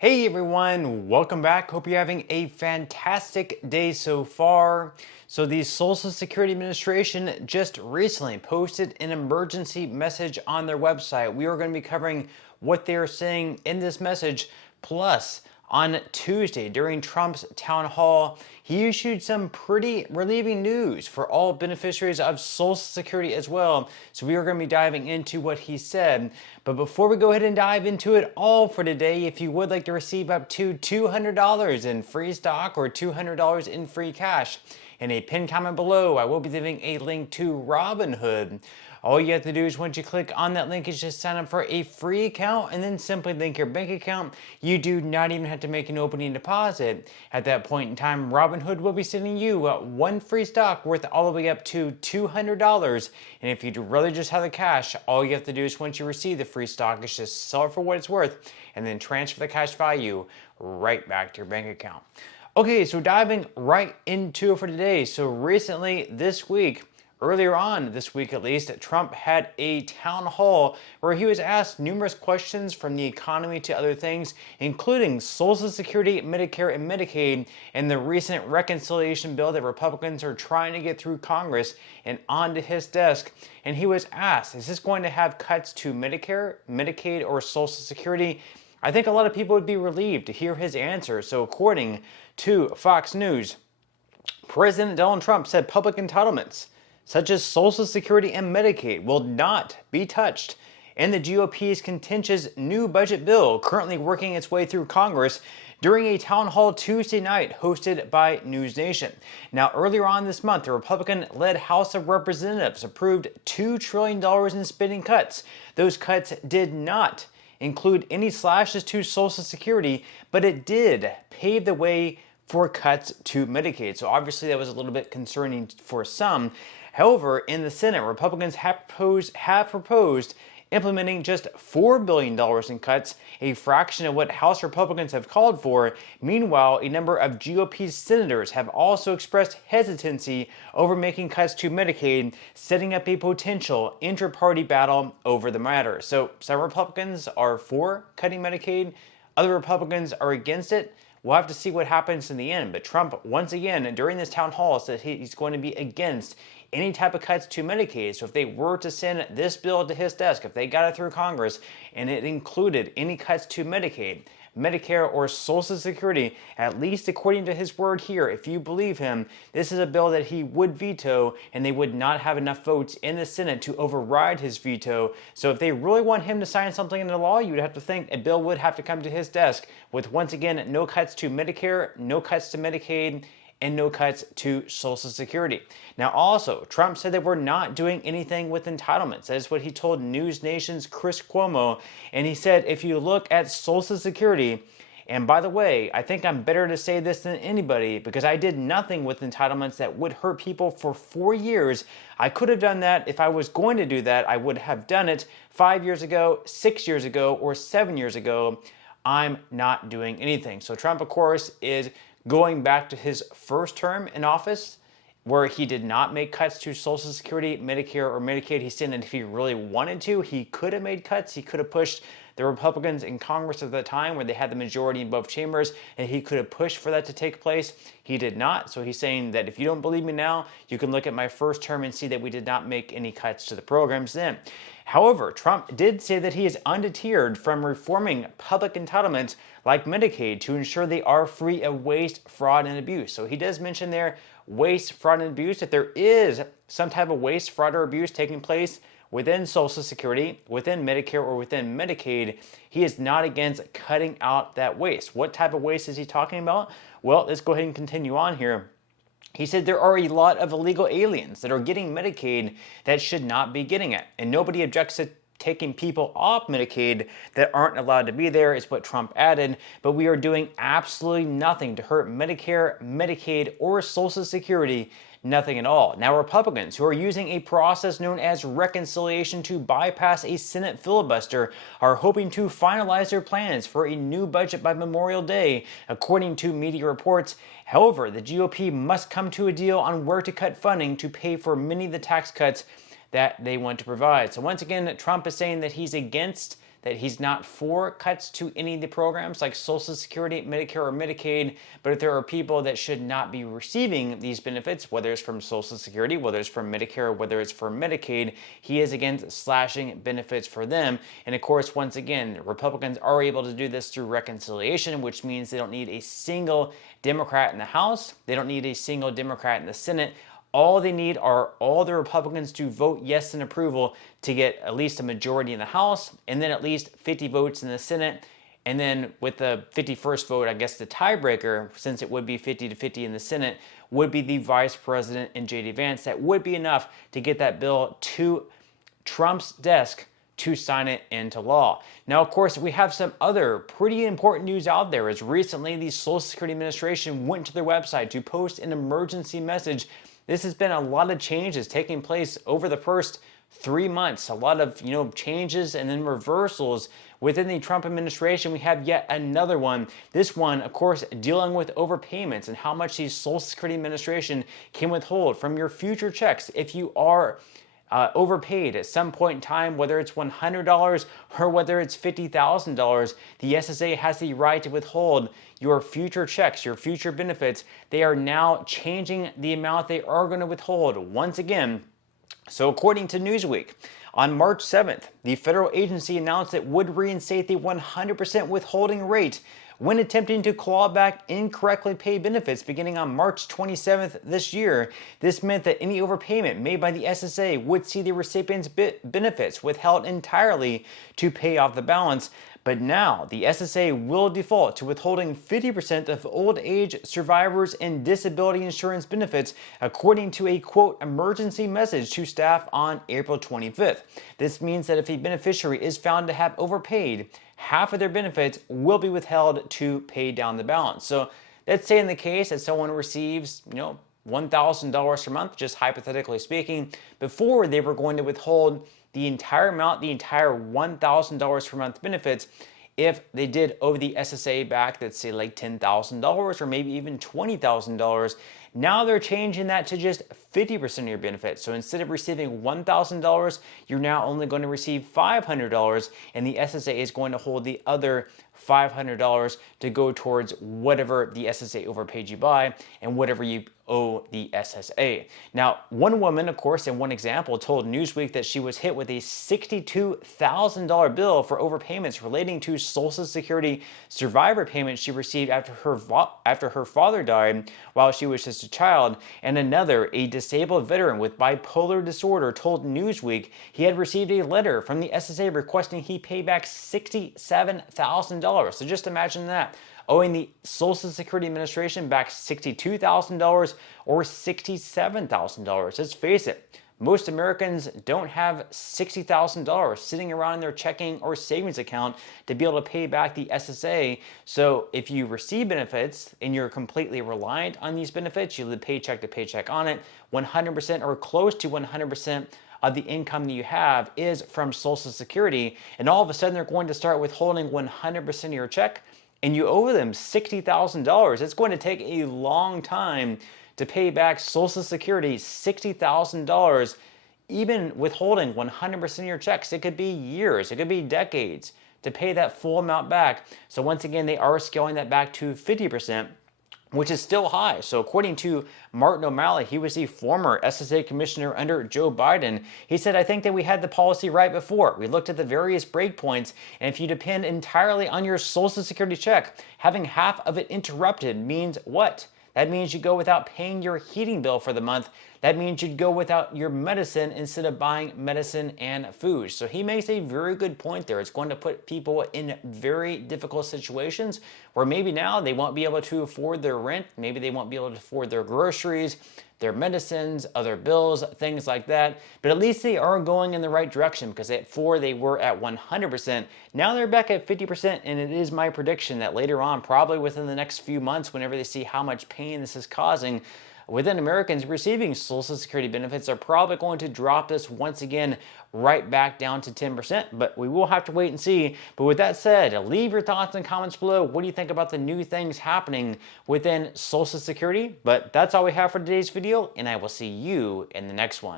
Hey everyone, welcome back. Hope you're having a fantastic day so far. So the Social Security Administration just recently posted an emergency message on their website. We are going to be covering what they are saying in this message. Plus, on Tuesday during Trump's town hall, he issued some pretty relieving news for all beneficiaries of Social Security as well. So we are going to be diving into what he said. But before we go ahead and dive into it all for today, if you would like to receive up to $200 in free stock or $200 in free cash, in a pinned comment below, I will be leaving a link to Robinhood. All you have to do is once you click on that link is just sign up for a free account and then simply link your bank account. You do not even have to make an opening deposit. At that point in time, Robinhood will be sending you one free stock worth all the way up to $200. And if you really just have the cash, all you have to do is once you receive the free stock is just sell it for what it's worth and then transfer the cash value right back to your bank account. Okay, so diving right into it for today. So recently this week, earlier on this week at least, Trump had a town hall where he was asked numerous questions from the economy to other things, including Social Security, Medicare, and Medicaid, and the recent reconciliation bill that Republicans are trying to get through Congress and onto his desk. And he was asked, is this going to have cuts to Medicare, Medicaid, or Social Security? I think a lot of people would be relieved to hear his answer. So according to Fox News, President Donald Trump said public entitlements such as Social Security and Medicaid will not be touched in the GOP's contentious new budget bill currently working its way through Congress during a town hall Tuesday night hosted by News Nation. Now, earlier on this month, the Republican-led House of Representatives approved $2 trillion in spending cuts. Those cuts did not include any slashes to Social Security, but it did pave the way for cuts to Medicaid. So obviously that was a little bit concerning for some. However, in the Senate, Republicans have proposed implementing just $4 billion in cuts, a fraction of what House Republicans have called for. Meanwhile, a number of GOP senators have also expressed hesitancy over making cuts to Medicaid, setting up a potential inter-party battle over the matter. So some Republicans are for cutting Medicaid, other Republicans are against it. We'll have to see what happens in the end. But Trump, once again, during this town hall, said he's going to be against any type of cuts to Medicaid. So if they were to send this bill to his desk, if they got it through Congress, and it included any cuts to Medicaid, Medicare, or Social Security, at least according to his word here, if you believe him, this is a bill that he would veto, and they would not have enough votes in the Senate to override his veto. So if they really want him to sign something into law, you would have to think a bill would have to come to his desk with, once again, no cuts to Medicare, no cuts to Medicaid, and no cuts to Social Security. Now also, Trump said that we're not doing anything with entitlements. That is what he told News Nation's Chris Cuomo. And he said, if you look at Social Security, and by the way, I think I'm better to say this than anybody because I did nothing with entitlements that would hurt people for 4 years. I could have done that. If I was going to do that, I would have done it 5 years ago, 6 years ago, or 7 years ago. I'm not doing anything. So Trump, of course, is going back to his first term in office where he did not make cuts to Social Security, Medicare, or Medicaid. He said that if he really wanted to, he could have made cuts. He could have pushed the Republicans in Congress at the time where they had the majority in both chambers, and he could have pushed for that to take place. He did not. So he's saying that if you don't believe me now, you can look at my first term and see that we did not make any cuts to the programs then. However, Trump did say that he is undeterred from reforming public entitlements like Medicaid to ensure they are free of waste, fraud, and abuse. So he does mention there waste, fraud, and abuse. If there is some type of waste, fraud, or abuse taking place within Social Security, within Medicare, or within Medicaid, he is not against cutting out that waste. What type of waste is he talking about? Well, let's go ahead and continue on here. He said there are a lot of illegal aliens that are getting Medicaid that should not be getting it. And nobody objects to taking people off Medicaid that aren't allowed to be there, is what Trump added. But we are doing absolutely nothing to hurt Medicare, Medicaid, or Social Security. Nothing at all. Now, Republicans who are using a process known as reconciliation to bypass a Senate filibuster are hoping to finalize their plans for a new budget by Memorial Day, according to media reports. However, the GOP must come to a deal on where to cut funding to pay for many of the tax cuts that they want to provide. So once again, Trump is saying that he's against that he's not for cuts to any of the programs like Social Security, Medicare, or Medicaid, but if there are people that should not be receiving these benefits, whether it's from Social Security, whether it's from Medicare, whether it's from Medicaid, he is against slashing benefits for them. And of course, once again, Republicans are able to do this through reconciliation, which means they don't need a single Democrat in the House, they don't need a single Democrat in the Senate. All they need are all the Republicans to vote yes in approval to get at least a majority in the House, and then at least 50 votes in the Senate. And then with the 51st vote, I guess the tiebreaker, since it would be 50-50 in the Senate, would be the Vice President and J.D. Vance. That would be enough to get that bill to Trump's desk to sign it into law. Now, of course, we have some other pretty important news out there, as recently the Social Security Administration went to their website to post an emergency message. This has been a lot of changes taking place over the first 3 months, a lot of changes and then reversals within the Trump administration. We have yet another one. This one, of course, dealing with overpayments and how much the Social Security Administration can withhold from your future checks if you are overpaid at some point in time, whether it's $100 or whether it's $50,000. The SSA has the right to withhold your future checks, your future benefits. They are now changing the amount they are going to withhold once again. So according to Newsweek, on March 7th, the federal agency announced it would reinstate the 100% withholding rate when attempting to claw back incorrectly paid benefits beginning on March 27th this year. This meant that any overpayment made by the SSA would see the recipient's benefits withheld entirely to pay off the balance. But now, the SSA will default to withholding 50% of old age survivors and disability insurance benefits, according to a, quote, emergency message to staff on April 25th. This means that if a beneficiary is found to have overpaid, half of their benefits will be withheld to pay down the balance. So let's say in the case that someone receives, $1,000 per month, just hypothetically speaking, before they were going to withhold the entire amount, the entire $1,000 per month benefits. If they did owe the SSA back, let's say like $10,000 or maybe even $20,000, now they're changing that to just 50% of your benefits. So instead of receiving $1,000, you're now only going to receive $500, and the SSA is going to hold the other $500 to go towards whatever the SSA overpaid you by and whatever you owe the SSA. Now, one woman, of course, in one example, told Newsweek that she was hit with a $62,000 bill for overpayments relating to Social Security survivor payments she received after her father died while she was just a child. And another, a disabled veteran with bipolar disorder, told Newsweek he had received a letter from the SSA requesting he pay back $67,000. So just imagine that, owing the Social Security Administration back $62,000 or $67,000. Let's face it, most Americans don't have $60,000 sitting around in their checking or savings account to be able to pay back the SSA. So if you receive benefits and you're completely reliant on these benefits, you live paycheck to paycheck on it, 100% or close to 100% of the income that you have is from Social Security, and all of a sudden they're going to start withholding 100% of your check, and you owe them $60,000. It's going to take a long time to pay back Social Security $60,000, even withholding 100% of your checks. It could be years, it could be decades to pay that full amount back. So once again, they are scaling that back to 50%. Which is still high. So according to Martin O'Malley, he was the former SSA commissioner under Joe Biden. He said, I think that we had the policy right before. We looked at the various breakpoints, and if you depend entirely on your Social Security check, having half of it interrupted means what? That means you go without paying your heating bill for the month. That means you'd go without your medicine instead of buying medicine and food. So he makes a very good point there. It's going to put people in very difficult situations where maybe now they won't be able to afford their rent. Maybe they won't be able to afford their groceries, their medicines, other bills, things like that. But at least they are going in the right direction, because before they were at 100%. Now they're back at 50%, and it is my prediction that later on, probably within the next few months, whenever they see how much pain this is causing within Americans receiving Social Security benefits, are probably going to drop this once again right back down to 10%, but we will have to wait and see. But with that said, leave your thoughts and comments below. What do you think about the new things happening within Social Security? But that's all we have for today's video, and I will see you in the next one.